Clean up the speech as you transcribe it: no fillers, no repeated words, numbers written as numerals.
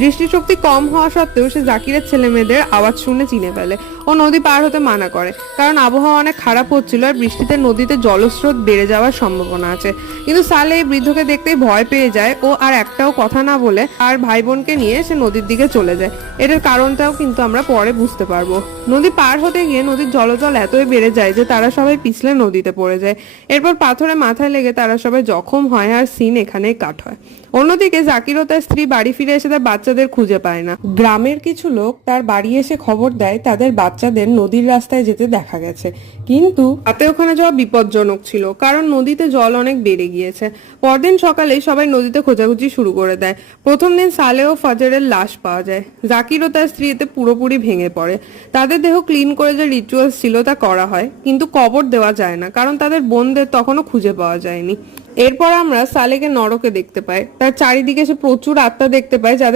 দৃষ্টিশক্তি কম হওয়া সত্ত্বেও সে জাকিরের ছেলে মেয়েদের আওয়াজ শুনে চিনে ফেলে ও নদী পার হতে মানা করে, কারণ আবহাওয়া অনেক খারাপ হচ্ছিল আর বৃষ্টিতে নদীতে জলস্রোত বেড়ে যাওয়ার সম্ভাবনা আছে। কিন্তু সালে এই বৃদ্ধকে দেখতেই ভয় পেয়ে যায় ও আর একটাও কথা না বলে আর ভাই বোনকে নিয়ে সে নদীর দিকে চলে যায়। এটার কারণটাও কিন্তু আমরা পরে বুঝতে পারবো। নদী পার হতে গিয়ে নদীর জলজল এতই বেড়ে যায় যে তারা সবাই পিছলে নদীতে পড়ে যায়। এরপর পাথরে মাথায় লেগে তারা সবাই জখম হয় আর সিন এখানেই কাট হয়। অন্যদিকে জাকির ও তার স্ত্রী বাড়ি ফিরে এসে তার বাচ্চাদের খুঁজে পায় না। গ্রামের কিছু লোক তার বাড়ি এসে খবর দেয় তাদের বাচ্চাদের নদীর রাস্তায় যেতে দেখা গেছে, কিন্তু তাতে ওখানে যাওয়া বিপজ্জনক ছিল, কারণ নদীতে জল অনেক বেড়ে গিয়েছে। পরদিন সকালে সবাই নদীতে খোঁজাখুঁজি শুরু করে দেয়। প্রথম দিন সালে ও ফজরের লাশ পাওয়া যায়। জাকির ও তার স্ত্রী এতে পুরোপুরি ভেঙে পড়ে। তাদের দেহ ক্লিন করে যে রিচুয়ালস ছিল তা করা হয়, কিন্তু কবর দেওয়া যায় না, কারণ তাদের বোনদের তখনও খুঁজে পাওয়া যায়নি। এরপর আমরা সালেকে নরকে দেখতে পাই। তার চারিদিকে সে প্রচুর আত্মা দেখতে পায় যাদের